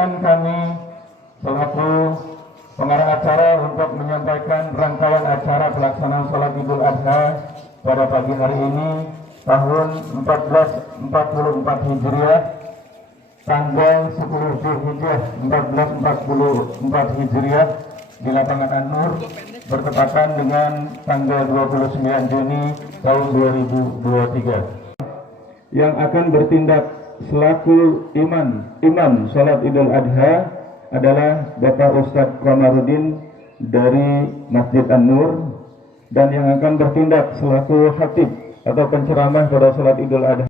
Izinkan kami selaku pengarang acara untuk menyampaikan rangkaian acara pelaksanaan sholat Idul Adha pada pagi hari ini tahun 1444 Hijriah, tanggal 10 Zulhijjah 1444 Hijriah di lapangan An-Nur, bertepatan dengan tanggal 29 Juni tahun 2023. Yang akan bertindak selaku imam sholat Idul Adha adalah Bapak Ustadz Komarudin dari Masjid An-Nur, dan yang akan bertindak selaku khatib atau penceramah pada sholat Idul Adha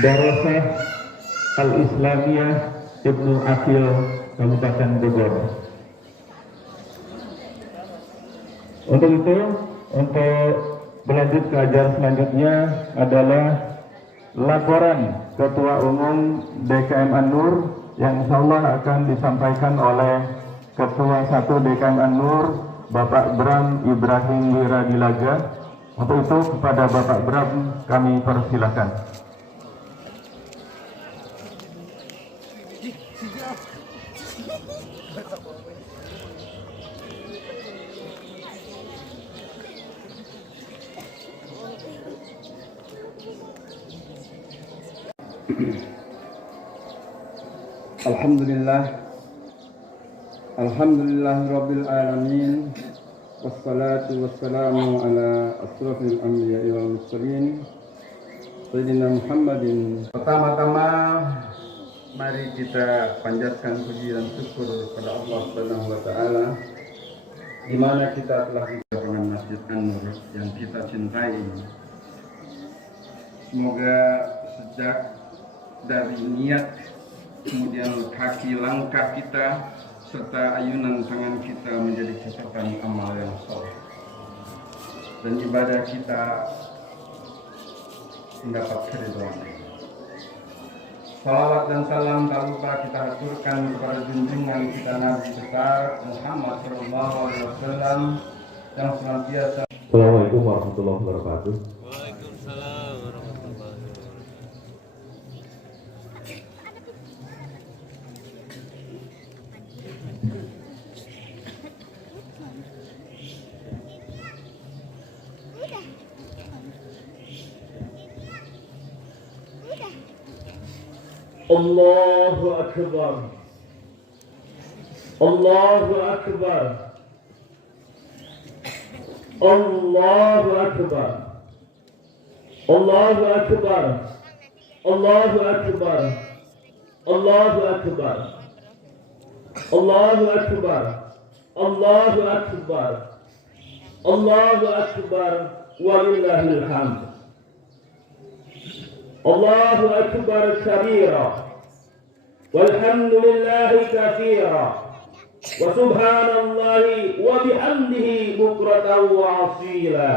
Darasah Al-Islamiyah Ibnu Akil Kabupaten Bogor. Untuk itu, untuk berlanjut ke acara selanjutnya adalah laporan Ketua Umum DKM An-Nur yang insya Allah akan disampaikan oleh Ketua 1 DKM An-Nur, Bapak Bram Ibrahim Wiradilaga. Untuk itu kepada Bapak Bram kami persilakan. Alhamdulillah Rabbil Alamin, wassalatu wassalamu ala asrafil anbiya'i wal mursalin Sayyidina Muhammadin. Pertama-tama mari kita panjatkan puji dan syukur kepada Allah Subhanahu wa taala di mana kita telah dengan Masjid An-Nur yang kita cintai. Semoga sejak dari niat, kemudian kaki langkah kita serta ayunan tangan kita menjadi catatan amal yang soleh, dan ibadah kita mendapat keridhaan. Salawat dan salam tak lupa kita aturkan kepada junjungan kita Nabi besar Muhammad Sallallahu Alaihi Wasallam yang senantiasa. Assalamualaikum warahmatullahi wabarakatuh. Waalaikumsalam warahmatullahi wabarakatuh. Allahu Akbar. Allahu Akbar. Allahu Akbar. Allahu Akbar. Allahu Akbar. Allahu Akbar. Allahu Akbar. Allahu Akbar. Allahu Akbar. Walillahil hamd. Allahu Akbar kabira, walhamdulillahi katsira, wa subhanallahi wa bihamdihi bukratan wa asila.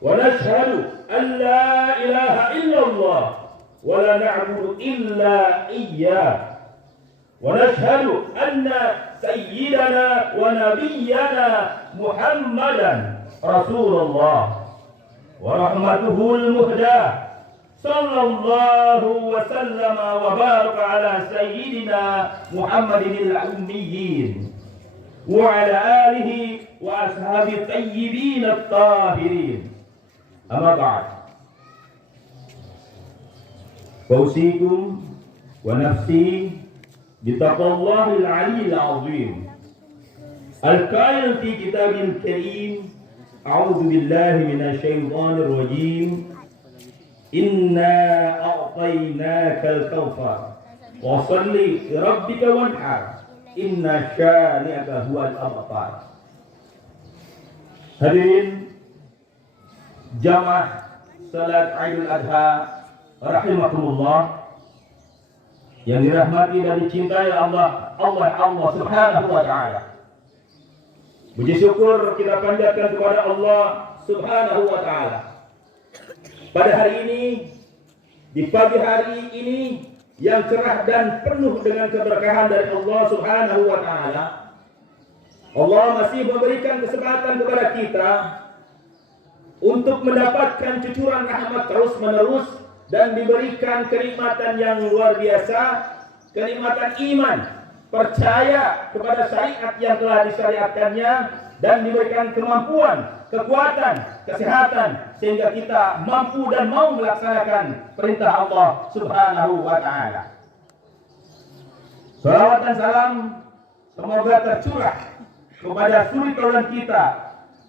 Wa nashhadu an la ilaha illallah wa la na'budu illa iyyah. Wa nashhadu anna sayyidana wa nabiyyana Muhammadan Rasulullah wa rahmatuhul muhdah. Sallallahu wa sallama wa baraka ala sayyidina Muhammadin al-ummiyin wa ala alihi wa ashabi tayyibin at-tahirin. Amma ba'd. Fausikum wa nafsi bitaqwallahi al-'aliyyil 'azim. Al-qail fi kitabil karim, a'udzu billahi minasy syaithanir rajim. Inna a'tainakal kautsar wa shalli li rabbika wanhar inna syani'aka huwal abtar. Hadirin jamaah salat Idul Adha rahimakumullah yang dirahmati dan dicintai Allah Subhanahu wa taala. Puji syukur kita panjatkan kepada Allah Subhanahu wa taala. Pada hari ini, di pagi hari ini yang cerah dan penuh dengan keberkahan dari Allah Subhanahu wa taala, Allah masih memberikan kesempatan kepada kita untuk mendapatkan cucuran rahmat terus-menerus dan diberikan kenikmatan yang luar biasa kenikmatan iman, percaya kepada syariat yang telah disyariatkannya, dan diberikan kemampuan, kekuatan, kesehatan, sehingga kita mampu dan mau melaksanakan perintah Allah Subhanahu wa Ta'ala. Salawat dan salam semoga tercurah kepada suri teladan kita,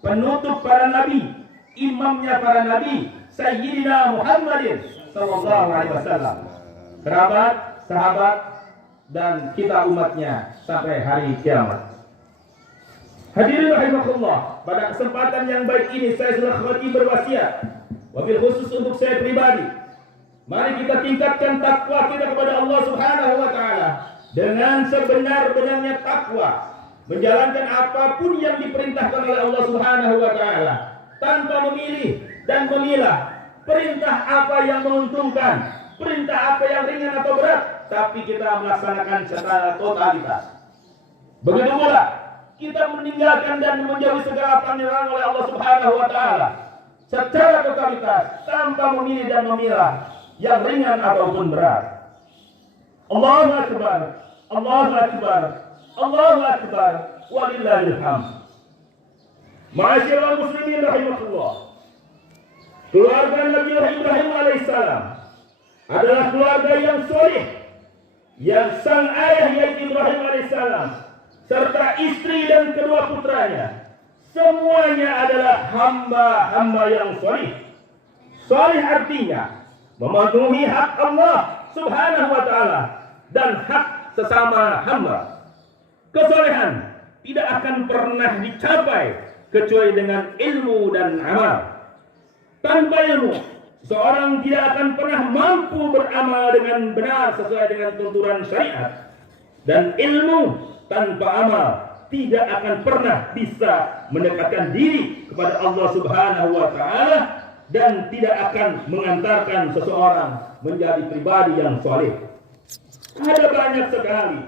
penutup para nabi, imamnya para nabi, Sayyidina Muhammadin sallallahu alaihi wasallam, kerabat, sahabat, dan kita umatnya sampai hari kiamat. Hadirin rahimakumullah, pada kesempatan yang baik ini saya sudah khotib berwasiat, wabil khusus untuk saya pribadi, mari kita tingkatkan takwa kita kepada Allah Subhanahu wa Ta'ala dengan sebenar-benarnya takwa, menjalankan apapun yang diperintahkan oleh Allah Subhanahu wa Ta'ala tanpa memilih dan memilah, perintah apa yang menguntungkan, perintah apa yang ringan atau berat, tapi kita melaksanakan secara totalitas. Begitu pula kita meninggalkan dan menjauhi segala pelanggaran oleh Allah Subhanahu wa Ta'ala secara totalitas tanpa memilih dan memilah yang ringan ataupun berat. Allahu Akbar, Allahu Akbar, Allahu Akbar, walillahil hamd. Ma'asyiral muslimin rahimakumullah, keluarga Nabi Ibrahim alaihissalam adalah keluarga yang soleh, yang sang ayah yaitu Ibrahim alaihissalam serta istri dan kedua putranya semuanya adalah hamba-hamba yang soleh. Soleh artinya memenuhi hak Allah Subhanahu wa Ta'ala dan hak sesama hamba. Kesolehan tidak akan pernah dicapai kecuali dengan ilmu dan amal. Tanpa ilmu, seorang tidak akan pernah mampu beramal dengan benar sesuai dengan tuntunan syariat. Dan ilmu tanpa amal tidak akan pernah bisa mendekatkan diri kepada Allah Subhanahu wa Ta'ala dan tidak akan mengantarkan seseorang menjadi pribadi yang soleh. Ada banyak sekali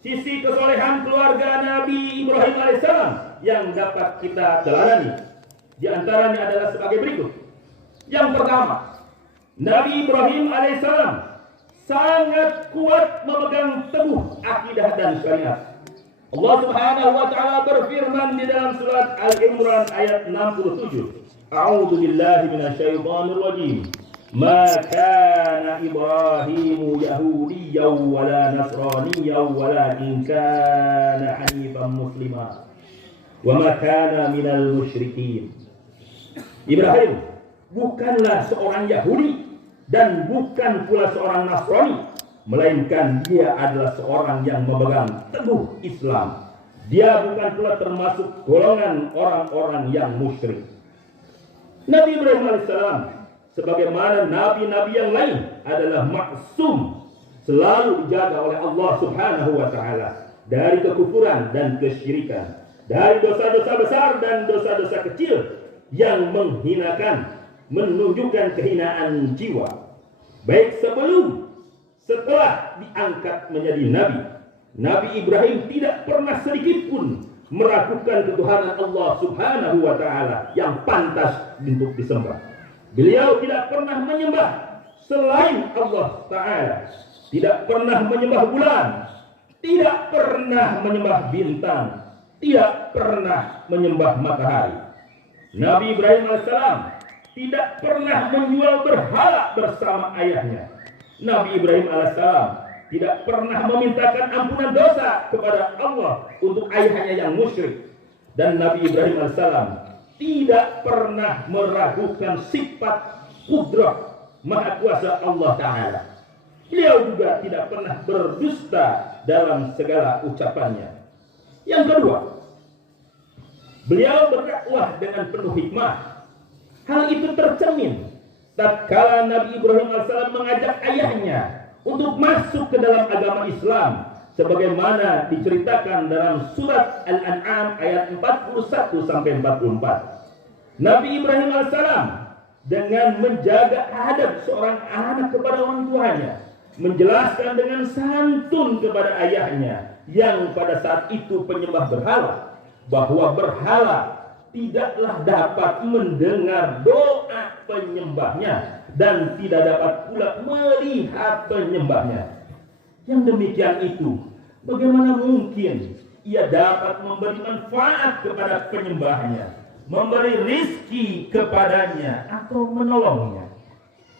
sisi kesolehan keluarga Nabi Ibrahim alaihissalam yang dapat kita teladani. Di antaranya adalah sebagai berikut. Yang pertama, Nabi Ibrahim alaihissalam sangat kuat memegang teguh akidah dan syariat. Allah Subhanahu wa Ta'ala berfirman di dalam surat Al-Imran ayat 67. A'udzu billahi minasyaitonir rajim. Ma kana Ibrahimu yahudiyyan wala nasraniyyan walakin kana hanifan muslima wa ma kana minal musyrikin. Ibrahim bukanlah seorang Yahudi dan bukan pula seorang Nasrani, melainkan dia adalah seorang yang memegang teguh Islam. Dia bukan pula termasuk golongan orang-orang yang musyrik. Nabi Ibrahim alaihissalam sebagaimana nabi-nabi yang lain adalah maksum, selalu dijaga oleh Allah Subhanahu wa Ta'ala dari kekufuran dan kesyirikan, dari dosa-dosa besar dan dosa-dosa kecil yang menghinakan, menunjukkan kehinaan jiwa, baik sebelum setelah diangkat menjadi nabi. Nabi Ibrahim tidak pernah sedikit pun meragukan ketuhanan Allah Subhanahu wa Ta'ala yang pantas untuk disembah. Beliau tidak pernah menyembah selain Allah Ta'ala, tidak pernah menyembah bulan, tidak pernah menyembah bintang, tidak pernah menyembah matahari. Nabi Ibrahim alaihissalam tidak pernah menjual berhala bersama ayahnya. Nabi Ibrahim alaihissalam tidak pernah memintakan ampunan dosa kepada Allah untuk ayahnya yang musyrik. Dan Nabi Ibrahim alaihissalam tidak pernah meragukan sifat kudrah maha kuasa Allah Ta'ala. Beliau juga tidak pernah berdusta dalam segala ucapannya. Yang kedua, beliau berdakwah dengan penuh hikmah. Hal itu tercermin tatkala Nabi Ibrahim alaihissalam mengajak ayahnya untuk masuk ke dalam agama Islam, sebagaimana diceritakan dalam surat Al-An'am ayat 41 sampai 44. Nabi Ibrahim alaihissalam dengan menjaga adab seorang anak kepada orang tuanya, menjelaskan dengan santun kepada ayahnya yang pada saat itu penyembah berhala, bahwa berhala tidaklah dapat mendengar doa penyembahnya dan tidak dapat pula melihat penyembahnya. Yang demikian itu, bagaimana mungkin ia dapat memberi manfaat kepada penyembahnya, memberi rizki kepadanya, atau menolongnya?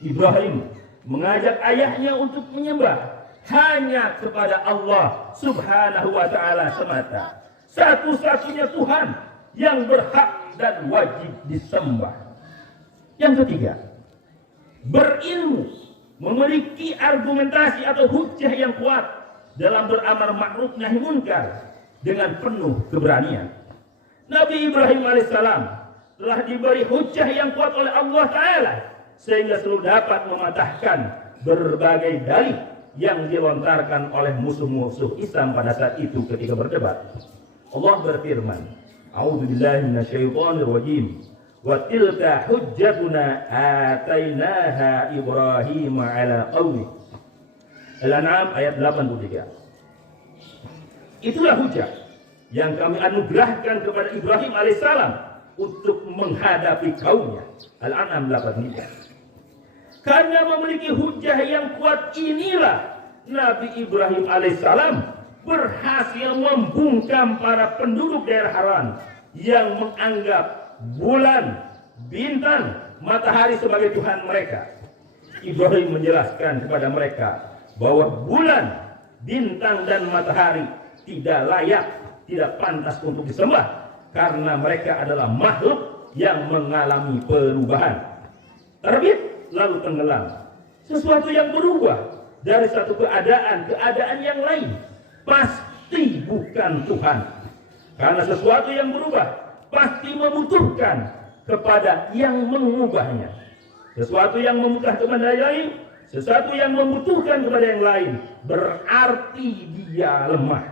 Ibrahim mengajak ayahnya untuk menyembah hanya kepada Allah Subhanahu wa Ta'ala semata, satu-satunya Tuhan yang berhak dan wajib disembah. Yang ketiga, berilmu, memiliki argumentasi atau hujjah yang kuat dalam beramar ma'ruf nahi munkar dengan penuh keberanian. Nabi Ibrahim alaihissalam telah diberi hujjah yang kuat oleh Allah Ta'ala sehingga selalu dapat mematahkan berbagai dalih yang dilontarkan oleh musuh-musuh Islam pada saat itu ketika berdebat. Allah berfirman, A'udzubillahi minasyaitonir rajim. Wa tilka hujjatuna atainaha Ibrahim ala qaumi. Al-An'am ayat 83. Itulah hujah yang kami anugerahkan kepada Ibrahim alaihissalam untuk menghadapi kaumnya. Al-An'am 83. Karena memiliki hujah yang kuat inilah Nabi Ibrahim alaihissalam berhasil membungkam para penduduk daerah Haran yang menganggap bulan, bintang, matahari sebagai Tuhan mereka. Ibrahim menjelaskan kepada mereka bahwa bulan, bintang, dan matahari tidak layak, tidak pantas untuk disembah karena mereka adalah makhluk yang mengalami perubahan. Terbit lalu tenggelam. Sesuatu yang berubah dari satu keadaan yang lain pasti bukan Tuhan. Karena sesuatu yang berubah pasti membutuhkan kepada yang mengubahnya. Sesuatu yang membutuhkan kepada yang lain, sesuatu yang membutuhkan kepada yang lain, berarti dia lemah.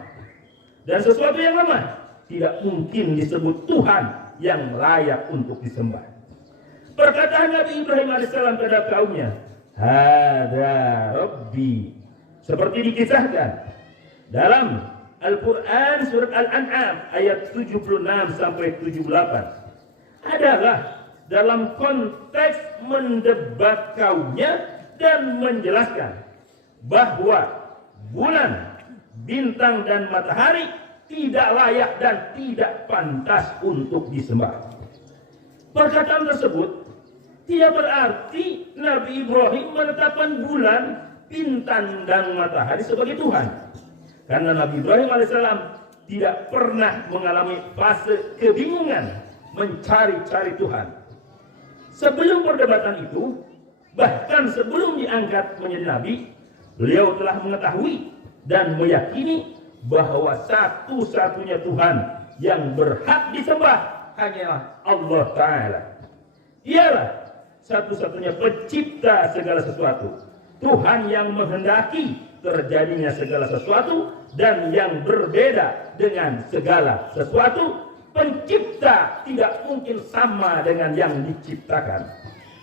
Dan sesuatu yang lemah tidak mungkin disebut Tuhan yang layak untuk disembah. Perkataan Nabi Ibrahim alaihissalam terhadap kaumnya, Hada Rabbi, seperti dikisahkan dalam Al-Quran surat Al-An'am ayat 76 sampai 78, adalah dalam konteks mendebat kaumnya dan menjelaskan bahwa bulan, bintang, dan matahari tidak layak dan tidak pantas untuk disembah. Perkataan tersebut tidak berarti Nabi Ibrahim menetapkan bulan, bintang, dan matahari sebagai Tuhan. Karena Nabi Ibrahim alaihissalam tidak pernah mengalami fase kebingungan mencari-cari Tuhan. Sebelum perdebatan itu, bahkan sebelum diangkat menjadi Nabi, beliau telah mengetahui dan meyakini bahwa satu-satunya Tuhan yang berhak disembah hanyalah Allah Ta'ala. Dialah satu-satunya pencipta segala sesuatu, Tuhan yang menghendaki terjadinya segala sesuatu dan yang berbeda dengan segala sesuatu. Pencipta tidak mungkin sama dengan yang diciptakan.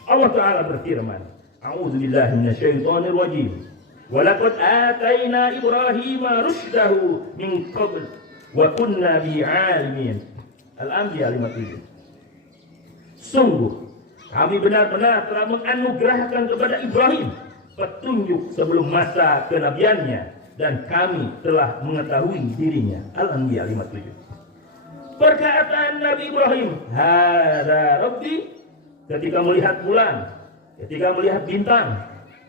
Allah Ta'ala berfirman, A'udzubillahi minasyaitonir rajim. Walaqad ataina Ibrahima rusydahu min qabl wa kunna bihi 'alimin. Al-Anbiya 57. Sungguh kami benar-benar telah menganugerahkan kepada Ibrahim petunjuk sebelum masa kenabiannya dan kami telah mengetahui dirinya. Al-Anbiya 57. Perkataan Nabi Ibrahim, Hada Rabbi, ketika melihat bulan, ketika melihat bintang,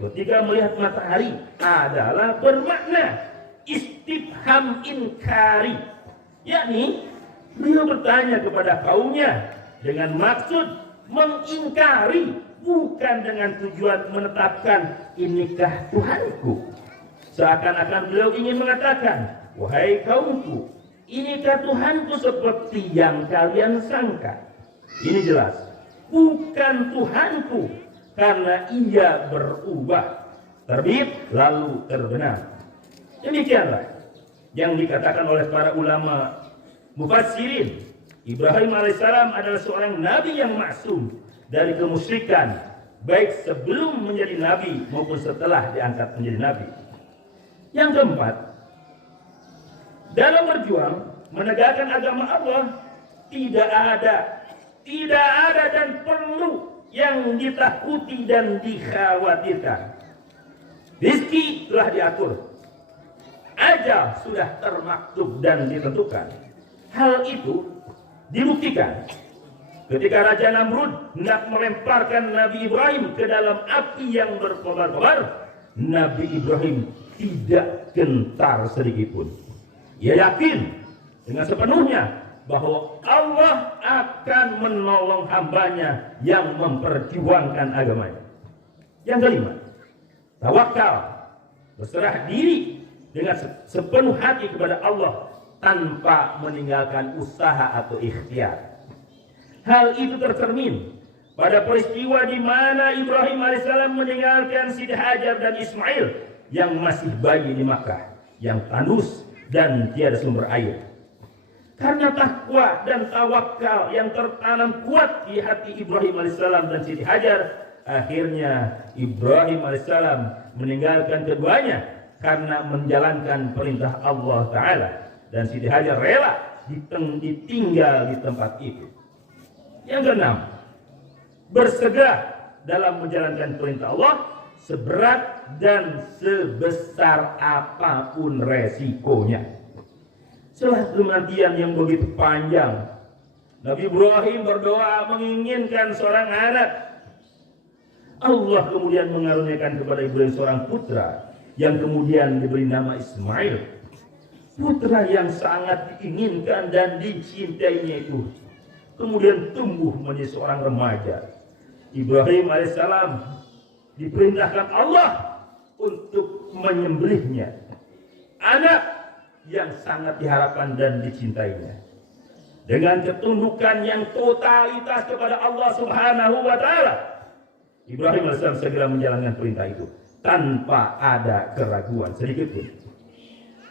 ketika melihat matahari, adalah bermakna istifham inkari. Yakni beliau bertanya kepada kaumnya dengan maksud mengingkari, bukan dengan tujuan menetapkan inikah Tuhanku. Seakan-akan beliau ingin mengatakan, wahai kaumku, inikah Tuhanku seperti yang kalian sangka? Ini jelas, bukan Tuhanku, karena ia berubah, terbit lalu terbenam. Demikianlah yang dikatakan oleh para ulama mufassirin. Ibrahim alaihissalam adalah seorang nabi yang maksum dari kemusyrikan, baik sebelum menjadi nabi maupun setelah diangkat menjadi nabi. Yang keempat, dalam berjuang menegakkan agama Allah, tidak ada dan perlu yang ditakuti dan dikhawatirkan. Rizki telah diatur, ajal sudah termaktub dan ditentukan. Hal itu dibuktikan ketika Raja Namrud hendak melemparkan Nabi Ibrahim ke dalam api yang berkobar-kobar. Nabi Ibrahim tidak gentar sedikit pun. Ia yakin dengan sepenuhnya bahwa Allah akan menolong hambanya yang memperjuangkan agamanya. Yang kelima, tawakal, berserah diri dengan sepenuh hati kepada Allah tanpa meninggalkan usaha atau ikhtiar. Hal itu tercermin pada peristiwa di mana Ibrahim AS meninggalkan Siti Hajar dan Ismail yang masih bayi di Makkah, yang tandus dan tiada sumber air. Karena takwa dan tawakal yang tertanam kuat di hati Ibrahim AS dan Siti Hajar, akhirnya Ibrahim AS meninggalkan keduanya karena menjalankan perintah Allah Ta'ala, dan Siti Hajar rela ditinggal di tempat itu. Yang keenam, bersegera dalam menjalankan perintah Allah seberat dan sebesar apapun resikonya. Setelah kematian yang begitu panjang, Nabi Ibrahim berdoa menginginkan seorang anak. Allah kemudian mengaruniakan kepada Ibrahim seorang putra yang kemudian diberi nama Ismail. Putra yang sangat diinginkan dan dicintainya itu kemudian tumbuh menjadi seorang remaja. Ibrahim alaihissalam diperintahkan Allah untuk menyembelihnya, anak yang sangat diharapkan dan dicintainya. Dengan ketundukan yang totalitas kepada Allah Subhanahu wa Ta'ala, Ibrahim alaihissalam segera menjalankan perintah itu tanpa ada keraguan sedikit pun.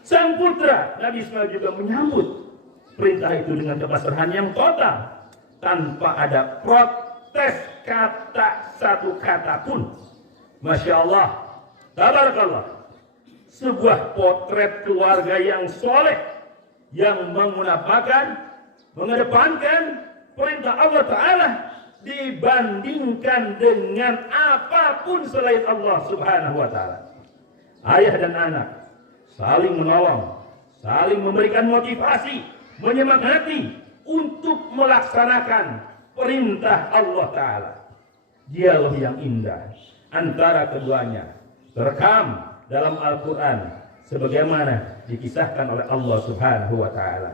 Sang putra Nabi Ismail juga menyambut perintah itu dengan kepasrahan yang total, tanpa ada protes kata satu kata pun. Masya Allah, tabarakallah, sebuah potret keluarga yang soleh, yang mengedepankan perintah Allah Ta'ala dibandingkan dengan apapun selain Allah Subhanahu wa Ta'ala. Ayah dan anak saling menolong, saling memberikan motivasi, menyemangati untuk melaksanakan perintah Allah Ta'ala. Dialog yang indah antara keduanya terekam dalam Al-Quran sebagaimana dikisahkan oleh Allah Subhanahu wa Ta'ala.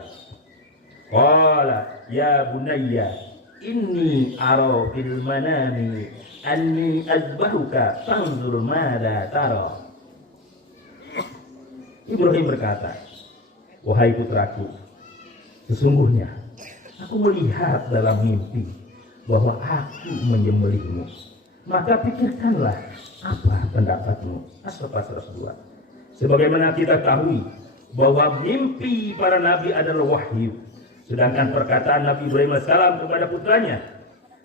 Qala ya bunayya inni ara fil manami anni azbahuka fanzur mada tara. Ibrahim berkata, wahai putraku, sesungguhnya aku melihat dalam mimpi bahwa aku menyembelihmu. Maka pikirkanlah apa pendapatmu. As-Saffat 102. Sebagaimana kita ketahui bahwa mimpi para nabi adalah wahyu, sedangkan perkataan Nabi Ibrahim AS kepada putranya,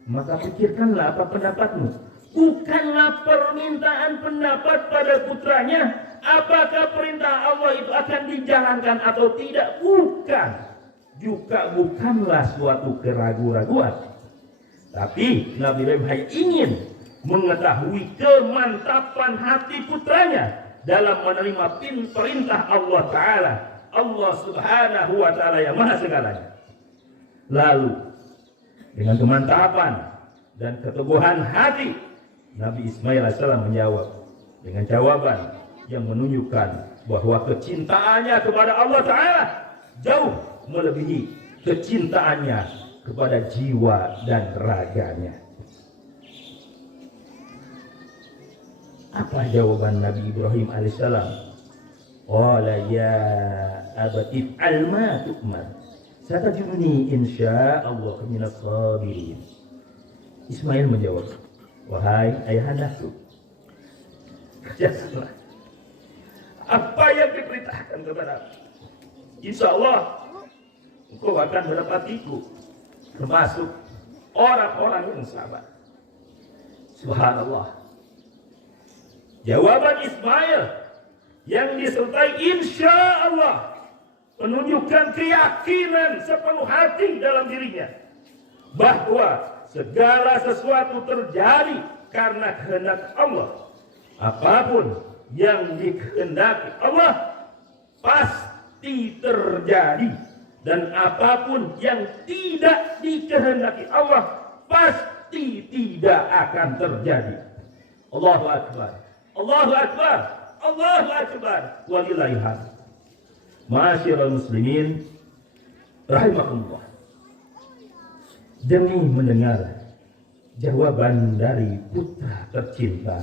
maka pikirkanlah apa pendapatmu. Bukanlah permintaan pendapat pada putranya apakah perintah Allah itu akan dijalankan atau tidak. Bukan. Juga bukanlah suatu keraguan-raguan. Tapi Nabi Ibrahim hanya ingin mengetahui kemantapan hati putranya dalam menerima perintah Allah Ta'ala, Allah Subhanahu wa Ta'ala yang maha segalanya. Lalu dengan kemantapan dan keteguhan hati, Nabi Ismail AS menjawab dengan jawaban yang menunjukkan bahwa kecintaannya kepada Allah Ta'ala jauh melebihi kecintaannya kepada jiwa dan raganya. Apa jawaban Nabi Ibrahim alaihissalam? Qala ya abati if'al ma tu'mar satajiduni insyaallah minas sabirin. Ismail menjawab, wahai ayahandaku, kerjakanlah apa yang diperintahkan kepadamu. Insya Allah engkau akan mendapatiku termasuk orang-orang yang sabar. Subhanallah. Jawaban Ismail yang disertai insya Allah menunjukkan keyakinan sepenuh hati dalam dirinya bahwa segala sesuatu terjadi karena kehendak Allah. Apapun yang dikehendaki Allah pasti terjadi, dan apapun yang tidak dikehendaki Allah pasti tidak akan terjadi. Allahu Akbar, Allahu Akbar, Allahu Akbar, walillahil hamd. Ma'asyiral muslimin rahimakumullah, demi mendengar jawaban dari putra tercinta,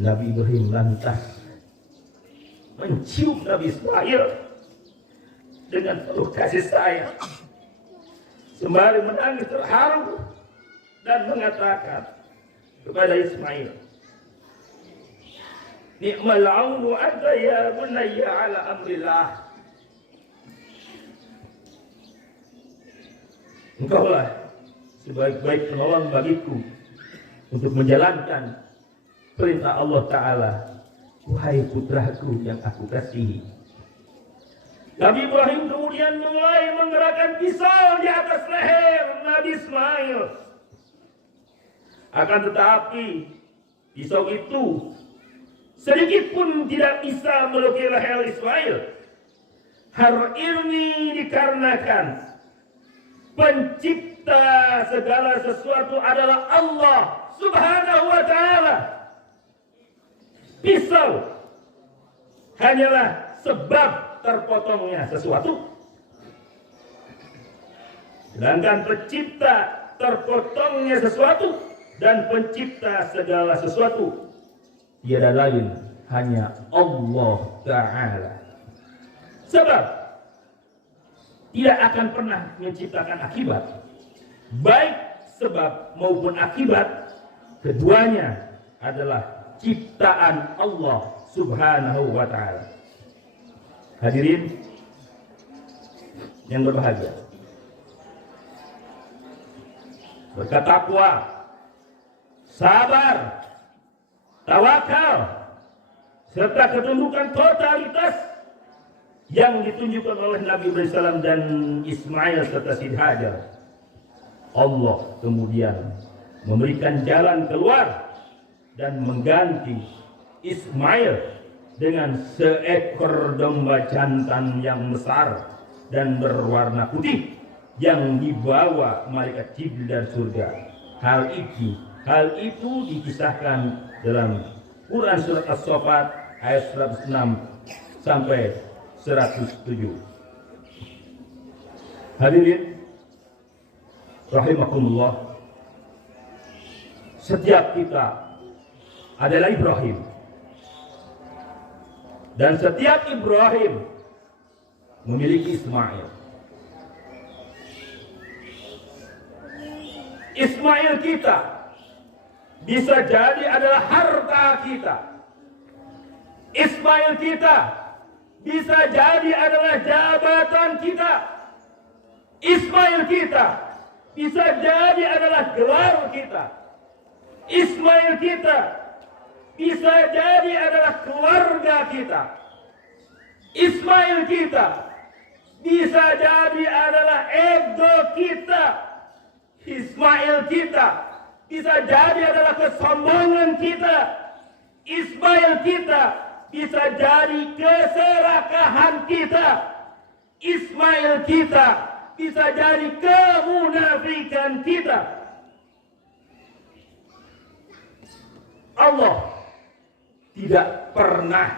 Nabi Ibrahim lantas mencium Nabi Ismail dengan penuh kasih sayang, sembari menangis terharu dan mengatakan kepada Ismail, "Ni'mal aunu anta ya bunayya ala amrillah." Engkaulah sebaik-baik penolong bagiku untuk menjalankan perintah Allah Ta'ala, wahai putraku yang aku kasihi. Nabi Ibrahim kemudian mulai menggerakkan pisau di atas leher Nabi Ismail. Akan tetapi pisau itu sedikit pun tidak bisa melukai leher Ismail. Hal ini dikarenakan pencipta segala sesuatu adalah Allah Subhanahu wa Ta'ala. Pisau hanyalah sebab terpotongnya sesuatu, sedangkan pencipta terpotongnya sesuatu dan pencipta segala sesuatu tiada lain hanya Allah Ta'ala. Sebab tidak akan pernah menciptakan akibat, baik sebab maupun akibat, keduanya adalah ciptaan Allah Subhanahu wa Ta'ala. Hadirin yang berbahagia, berkat takwa, sabar, tawakal, serta ketundukan totalitas yang ditunjukkan oleh Nabi Ibrahim salam dan Ismail serta Siti Hajar, Allah kemudian memberikan jalan keluar dan mengganti Ismail dengan seekor domba jantan yang besar dan berwarna putih yang dibawa malaikat Jibril dari surga. Hal itu dikisahkan dalam Quran surat As-Saffat ayat 106 sampai 107. Hadirin rahimakumullah, setiap kita adalah Ibrahim, dan setiap Ibrahim memiliki Ismail. Ismail kita bisa jadi adalah harta kita. Ismail kita bisa jadi adalah jabatan kita. Ismail kita bisa jadi adalah gelar kita. Ismail kita bisa jadi adalah keluarga kita. Ismail kita bisa jadi adalah ego kita. Ismail kita bisa jadi adalah kesombongan kita. Ismail kita bisa jadi keserakahan kita. Ismail kita bisa jadi kemunafikan kita. Allah tidak pernah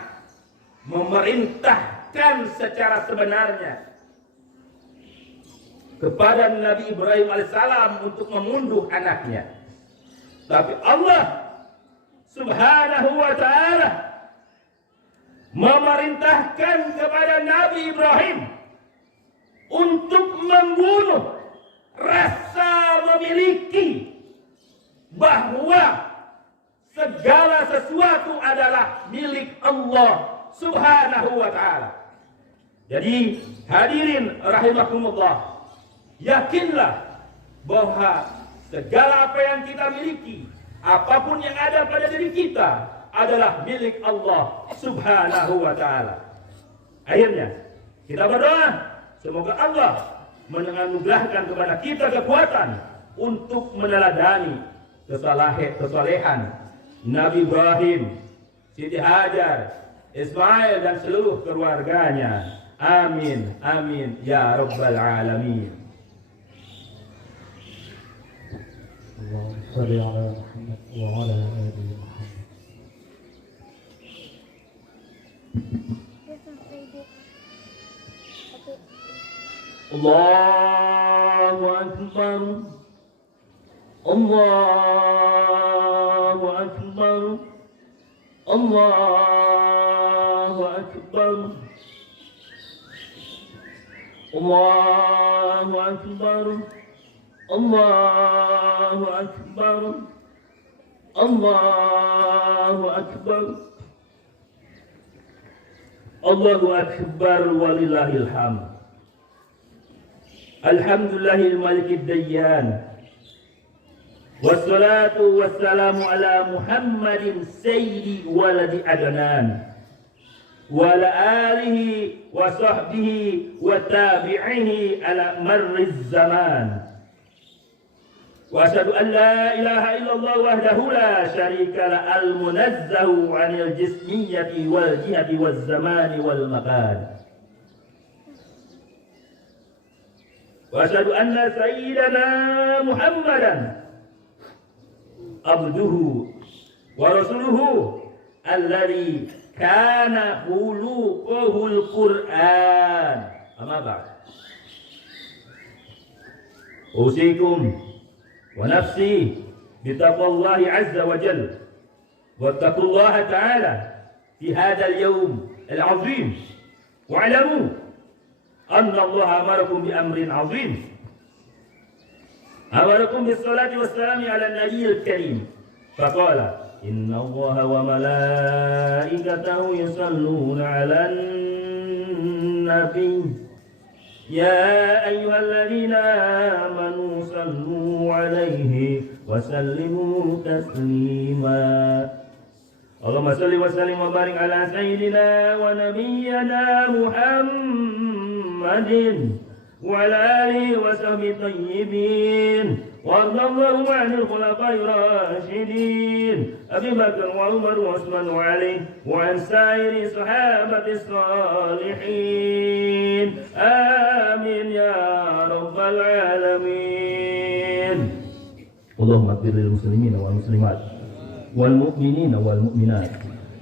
memerintahkan secara sebenarnya kepada Nabi Ibrahim alaihissalam untuk memunduh anaknya. Tapi Allah Subhanahu wa Ta'ala memerintahkan kepada Nabi Ibrahim untuk membunuh rasa memiliki bahwa segala sesuatu adalah milik Allah Subhanahu wa Ta'ala. Jadi hadirin rahimakumullah, yakinlah bahwa segala apa yang kita miliki, apapun yang ada pada diri kita adalah milik Allah Subhanahu wa Ta'ala. Akhirnya kita berdoa, semoga Allah menganugerahkan kepada kita kekuatan untuk meneladani kesalehan Nabi Ibrahim, Siti Hajar, Ismail dan seluruh keluarganya. Amin, amin, ya Rabbal Alamin. اللهم صل على محمد وعلى آل محمد. Allahu Akbar, Allahu Akbar, Allahu Akbar, Allahu Akbar, Allahu Akbar, Allahu Akbar, Allahu Akbar, walillahil hamd. Alhamdulillahil malikid dayyan. Wassalatu wassalamu ala Muhammadin sayyidi waladi adnan wa ala alihi wa sahbihi wa tabi'ihi ala marriz zaman. Wa asyhadu an la ilaha illallah wahdahu la syarika la al-munazzahu 'anil jismiyyati wal jihati waz zamani wal makan. Wa asyhadu anna sayyidana Muhammadan abduhu wa rasuluhu alladhi kana khuluquhul Qur'an. Amma ba'd. Usikum wa nafsi bitaqwallahi azza wa jalla wattaqullaha ta'ala fi hadzal yawm al-'azim wa'lamu anna Allah amarakum bi amrin 'azim. Amarakum bis salati was salami ala nabiyil karim. Faqala inna Allaha wa malaikatahu yusalluna 'alan nabiy. Ya ayyuhalladzina amanu sallu 'alaihi wa sallimu taslima. Allahumma salli wa sallim wa barik ala sayyidina wa nabiyyina Muhammadin wa ala alihi wa sahbihi tayyibin wa radiyallahu anil khulafa'ir rasyidin Abi Bakar wa Umar wa Utsman wa Ali wa an sairi sahabati salihin. Amin ya rabbal alamin. Allahumma ighfir lil muslimina wal muslimat wal mu'minina wal mu'minat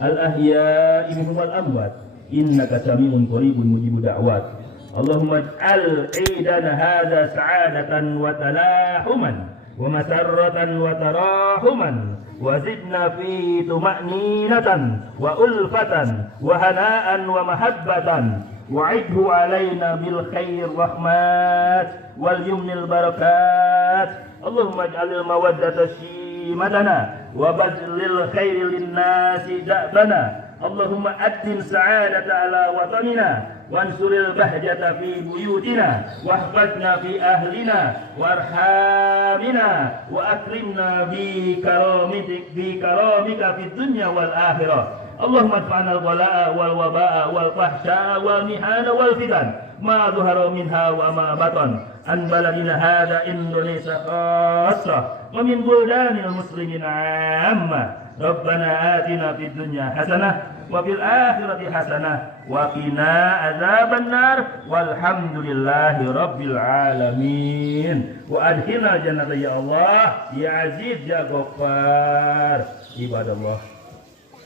al ahya'i minhum wal amwat innaka sami'un qaribun mujibud da'wat. Allahumma ij'al 'idana hadha sa'adatan wa talahuman wa masarratan wa tarahuman wa zidna fi tuma'ninatan wa ulfatan wa hana'an wa mahabbatan wa'idhu 'alaina bil khair rahmat wal yumnil barakat. Allahumma ij'alil mawaddata shimatana wa badlil khairi linnasi da'bana. Allahumma addin sa'adata ala watanina wansuril bahjata fi buyutina wahfazna fi ahlina warhamina wa akrimna bi karamika fid dunya wal akhirah. Allahumma adfa'na al-ghalaa wal wabaa wal fahsyaa wal mihana wal fitan ma dhahara minha wa ma batan an baladina hadha Indonesia khassah wa min buldanil muslimin 'amma. Rabbana atina fid dunya hasanah wa fil akhirati hasanah wa qina adzabannar walhamdulillahi rabbil alamin. Wa adkhilna jannata ya Allah ya aziz ya ghaffar. Ibadallah,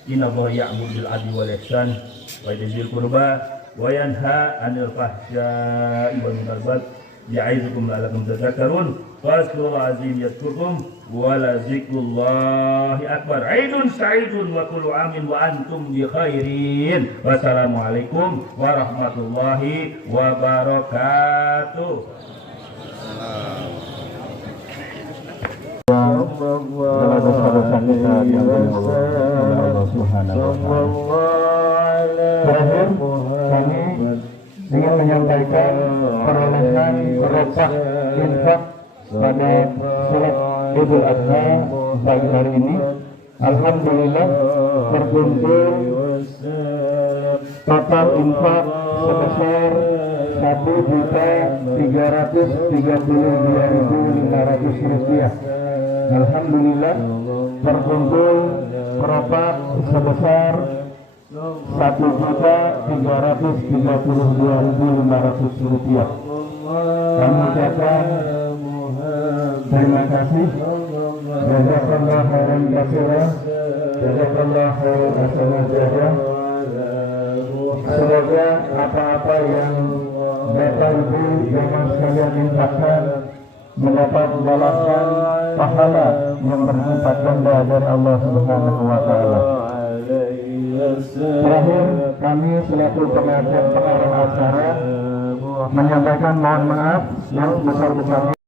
inna Allah ya'muru bil adli wal ihsan wa yajzil qurba wa yanha 'anil fahsya'i wal munkar ya'idukum la'allakum tadhakkarun. Fazkurul azim yadhkurkum wa la zikrullahi akbar. Aidun sa'idun wa kullu amin wa antum bi khairin. Wassalamualaikum warahmatullahi wabarakatuh. Segala dosa-dosa kita diampuni Allah Subhanahu wa Ta'ala. Terakhir, kami ingin menyampaikan perolehan berokah infak pada salat Idul Adha pagi hari ini. Alhamdulillah terkumpul total infak sebesar 1.332.500 rupiah. Alhamdulillah terkumpul peropak sebesar Rp1.332.500. Kami ucapkan terima kasih. Jazakallah khairan katsiran. Jazakallah khairan hasanah jazaa. Semoga apa-apa yang Bapak Ibu yang sekalian infakkan mendapat balasan pahala yang berlipat ganda dari Allah Subhanahu wa taala. Terakhir, kami selaku pengarang acara menyampaikan mohon maaf yang sebesar-besarnya